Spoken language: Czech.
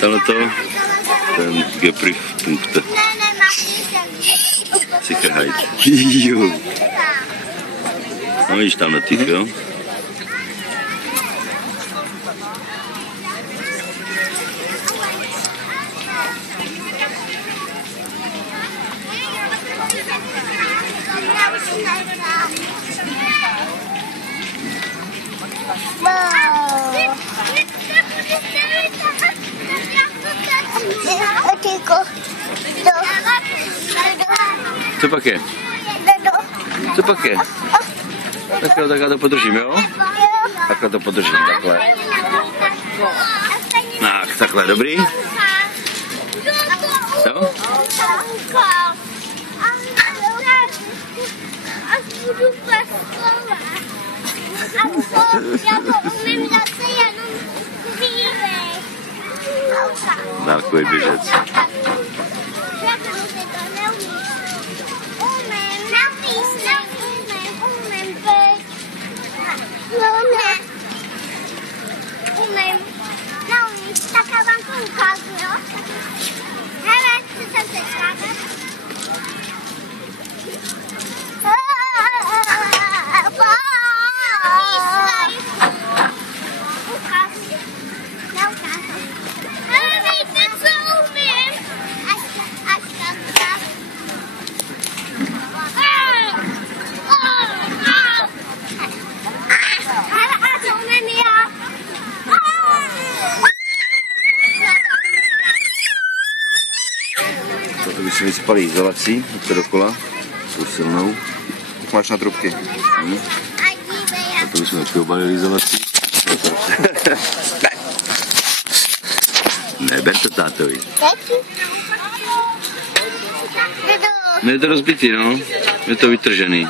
Tohleto, ten Geprich-Punkte. Sicherheit. No vidíš tam na těch, jo? Co pak je? Co pak je? Takhle to podržím, jo? Takhle to podržím, takhle. Takhle, dobrý? Jo? Dálkový běžec. Tak já vám to ukážu, jo? Hele, chci sem se skákat. To by se vyspali izolací, to dokola, tou silnou. Tak máš na trubky. A to by jsme taky obalili izolací. Neber to tátovi. Ne, je to rozbitý, no. Je to vytržený.